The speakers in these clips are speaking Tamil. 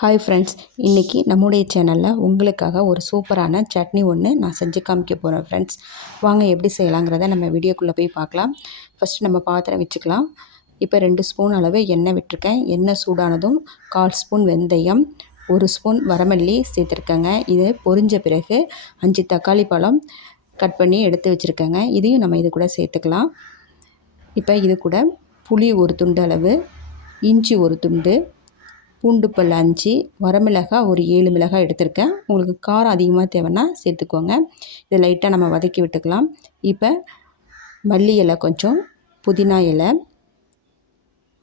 ஹாய் ஃப்ரெண்ட்ஸ் இன்றைக்கி நம்முடைய சேனலில் உங்களுக்காக ஒரு சூப்பரான சட்னி ஒன்று நான் செஞ்சு காமிக்க போகிறேன் ஃப்ரெண்ட்ஸ் வாங்க எப்படி செய்யலாங்கிறத நம்ம வீடியோக்குள்ளே போய் பார்க்கலாம். ஃபஸ்ட்டு நம்ம பாத்திரம் வச்சுக்கலாம். இப்போ ரெண்டு ஸ்பூன் அளவு எண்ணெய் விட்டுருக்கேன். எண்ணெய் சூடானதும் கால் ஸ்பூன் வெந்தயம் ஒரு ஸ்பூன் வரமல்லி சேர்த்துருக்கேங்க. இது பொரிஞ்ச பிறகு அஞ்சு தக்காளி பழம் கட் பண்ணி எடுத்து வச்சுருக்கேங்க. இதையும் நம்ம இது கூட சேர்த்துக்கலாம். இப்போ இது கூட புளி ஒரு துண்டு அளவு இஞ்சி ஒரு துண்டு பூண்டு பல் அஞ்சு வரமிளகாய் ஒரு ஏழு மிளகாய் எடுத்திருக்கேன். உங்களுக்கு காரம் அதிகமாக தேவைன்னா சேர்த்துக்கோங்க. இதை லைட்டாக நம்ம வதக்கி விட்டுக்கலாம். இப்போ மல்லி இலை கொஞ்சம் புதினா இலை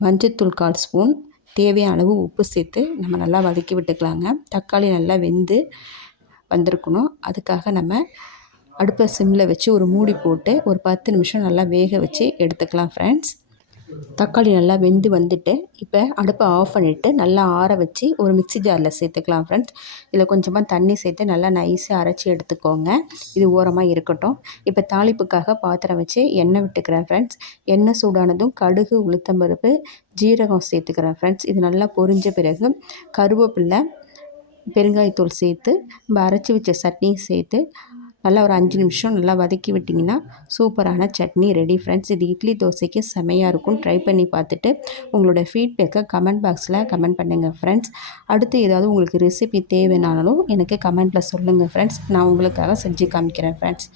மஞ்சத்தூள் கால் ஸ்பூன் தேவையான அளவு உப்பு சேர்த்து நம்ம நல்லா வதக்கி விட்டுக்கலாங்க. தக்காளி நல்லா வெந்து வந்திருக்கணும். அதுக்காக நம்ம அடுப்பை சிம்மில் வச்சு ஒரு மூடி போட்டு ஒரு பத்து நிமிஷம் நல்லா வேக வச்சு எடுத்துக்கலாம் ஃப்ரெண்ட்ஸ் தக்காளி நல்லா வெந்து வந்துட்டு இப்போ அடுப்பை ஆஃப் பண்ணிவிட்டு நல்லா ஆற வச்சு ஒரு மிக்சி ஜாரில் சேர்த்துக்கலாம் ஃப்ரெண்ட்ஸ் இதில் கொஞ்சமாக தண்ணி சேர்த்து நல்லா நைஸாக அரைச்சி எடுத்துக்கோங்க. இது ஓரமாக இருக்கட்டும். இப்போ தாளிப்புக்காக பாத்திரம் வச்சு எண்ணெய் விட்டுக்கிறேன் ஃப்ரெண்ட்ஸ் எண்ணெய் சூடானதும் கடுகு உளுத்தம்பருப்பு ஜீரகம் சேர்த்துக்கிறேன் ஃப்ரெண்ட்ஸ் இது நல்லா பொரிஞ்ச பிறகு கருவேப்பில்லை பெருங்காயத்தூள் சேர்த்து நம்ம அரைச்சி வச்ச சட்னியும் சேர்த்து நல்லா ஒரு அஞ்சு நிமிஷம் நல்லா வதக்கி விட்டிங்கன்னா சூப்பரான சட்னி ரெடி ஃப்ரெண்ட்ஸ் இது இட்லி தோசைக்கு செமையாக இருக்கும். ட்ரை பண்ணி பார்த்துட்டு உங்களோட ஃபீட்பேக்கை கமெண்ட் பாக்ஸில் கமெண்ட் பண்ணுங்கள் ஃப்ரெண்ட்ஸ் அடுத்து ஏதாவது உங்களுக்கு ரெசிபி தேவைனாலும் எனக்கு கமெண்ட்டில் சொல்லுங்கள் ஃப்ரெண்ட்ஸ் நான் உங்களுக்காக செஞ்சு காமிக்கிறேன் ஃப்ரெண்ட்ஸ்